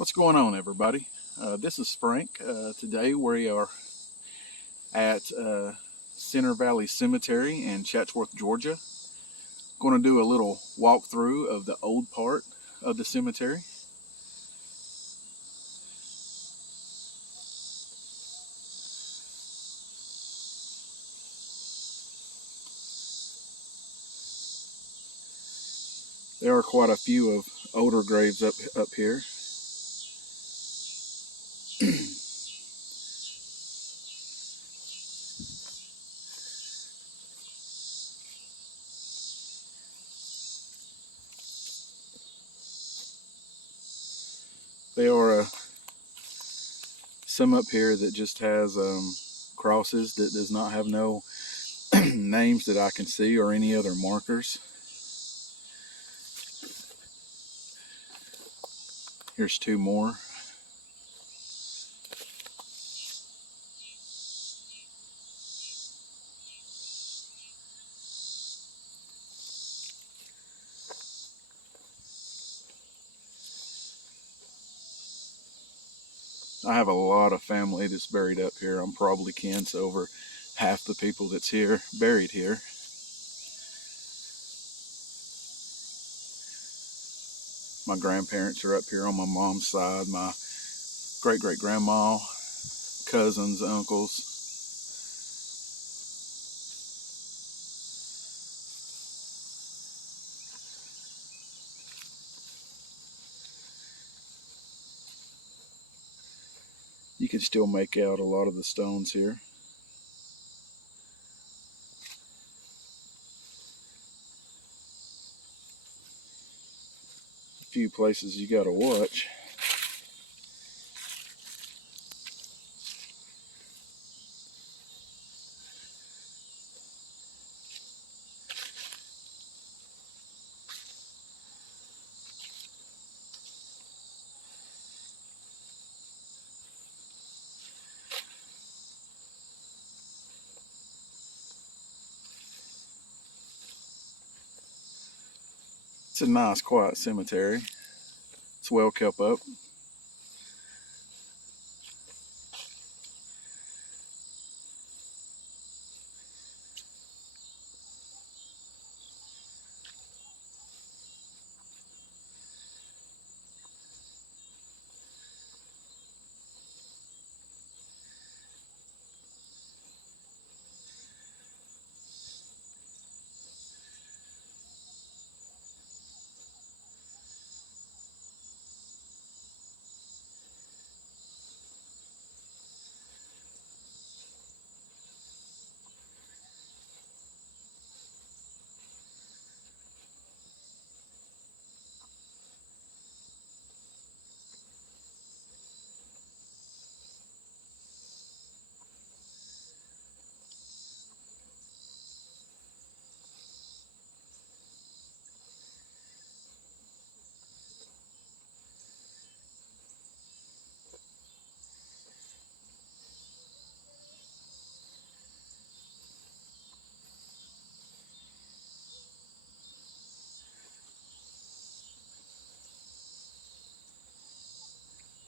What's going on, everybody? This is Frank. Today we are at Center Valley Cemetery in Chatsworth, Georgia. Going to do a little walkthrough of the old part of the cemetery. There are quite a few of older graves up here. There are some up here that just has crosses that does not have no names that I can see or any other markers. Here's two more. I have a lot of family that's buried up here. I'm probably kin to over half the people that's here, buried here. My grandparents are up here on my mom's side, my great-great-grandma, cousins, uncles. You can still make out a lot of the stones here. A few places you gotta watch. It's a nice, quiet cemetery. It's well kept up.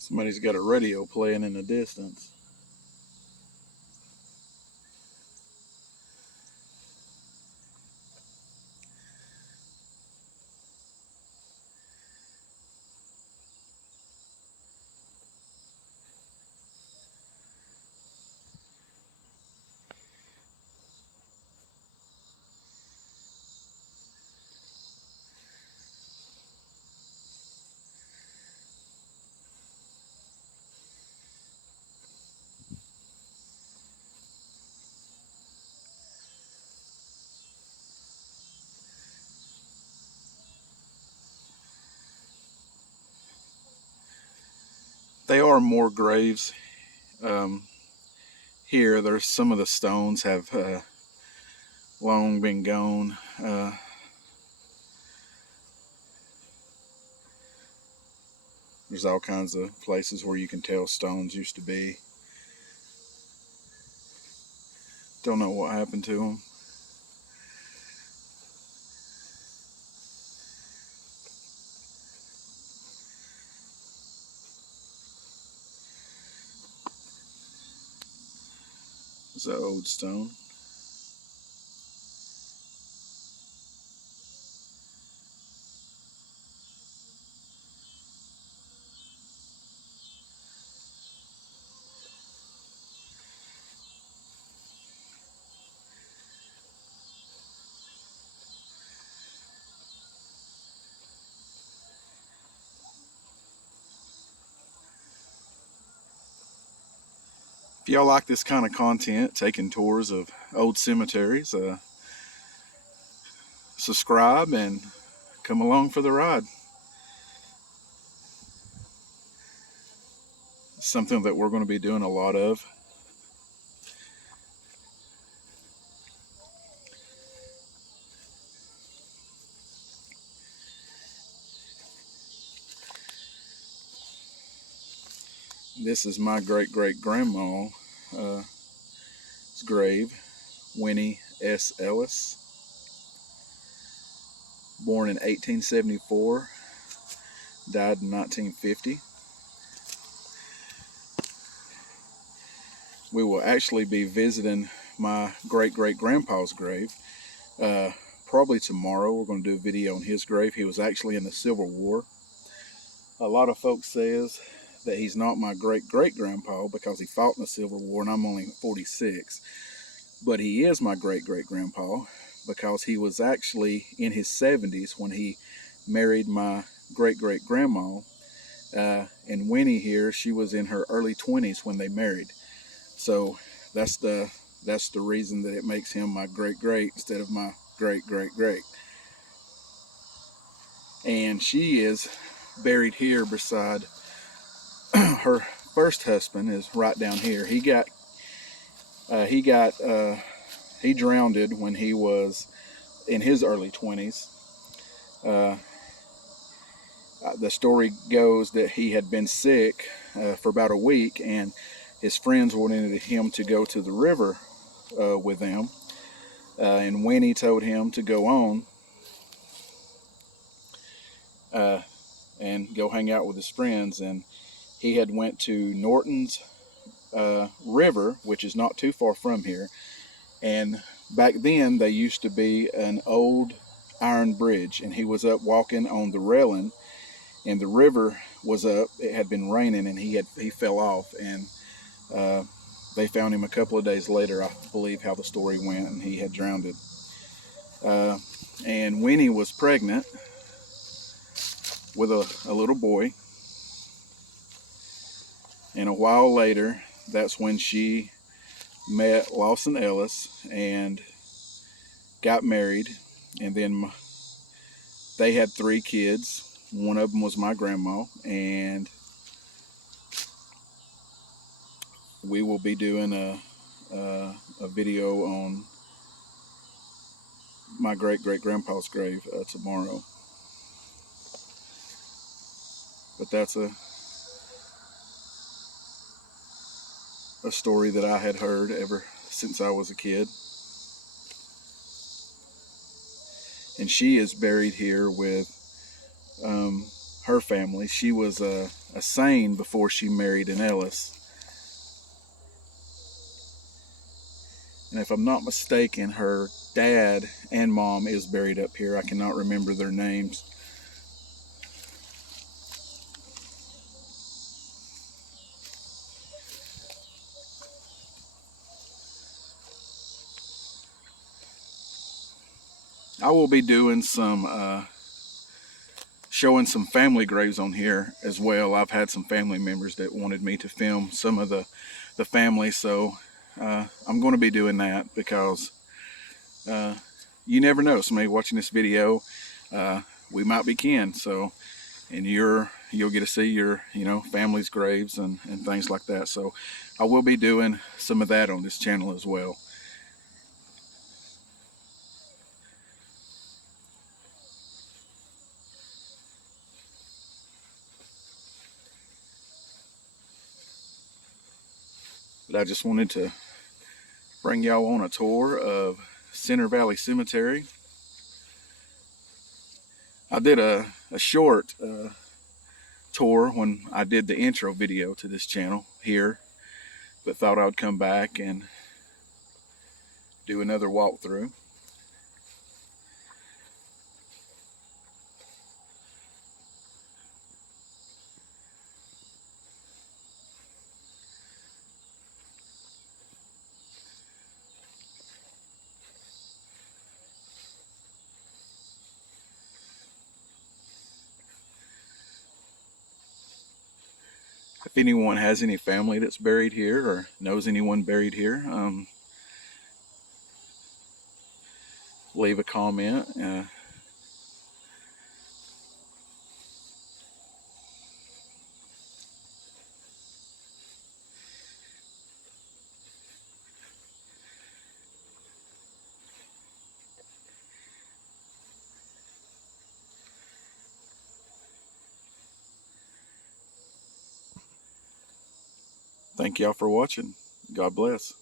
Somebody's got a radio playing in the distance. They are more graves. Um, Here, there's some of the stones have long been gone. There's all kinds of places where you can tell stones used to be. Don't know what happened to them. It's an old stone. If y'all like this kind of content, taking tours of old cemeteries, subscribe and come along for the ride. It's something that we're going to be doing a lot of. This is my great-great-grandma's grave, Winnie S. Ellis, born in 1874, died in 1950. We will actually be visiting my great-great-grandpa's grave probably tomorrow. We're going to do a video on his grave. He was actually in the Civil War. A lot of folks says that he's not my great-great-grandpa because he fought in the Civil War and I'm only 46. But he is my great-great-grandpa because he was actually in his 70s when he married my great-great-grandma. And Winnie here, she was in her early 20s when they married. So that's the reason that it makes him my great-great instead of my great-great-great. And she is buried here beside her first husband, is right down here. He drowned when he was in his early 20s. The story goes that he had been sick for about a week, and his friends wanted him to go to the river with them. And Winnie told him to go on and go hang out with his friends. And he had went to Norton's river, which is not too far from here. And back then, there used to be an old iron bridge, and he was up walking on the railing, and the river was up. It had been raining, and he fell off, and they found him a couple of days later, I believe how the story went, and he had drowned. And Winnie was pregnant with a little boy, and a while later, that's when she met Lawson Ellis and got married, and then they had 3 kids. One of them was my grandma, and we will be doing a video on my great-great-grandpa's grave tomorrow. But that's a story that I had heard ever since I was a kid. And she is buried here with her family. She was a Sane before she married an Ellis. And if I'm not mistaken, her dad and mom is buried up here. I cannot remember their names. I will be doing some showing some family graves on here as well. I've had some family members that wanted me to film some of the family, so I'm going to be doing that because you never know, somebody watching this video, we might be kin, so, and you'll get to see your family's graves and things like that. So I will be doing some of that on this channel as well. But I just wanted to bring y'all on a tour of Center Valley Cemetery. I did a short tour when I did the intro video to this channel here, but thought I would come back and do another walkthrough. If anyone has any family that's buried here or knows anyone buried here, leave a comment. Thank y'all for watching. God bless.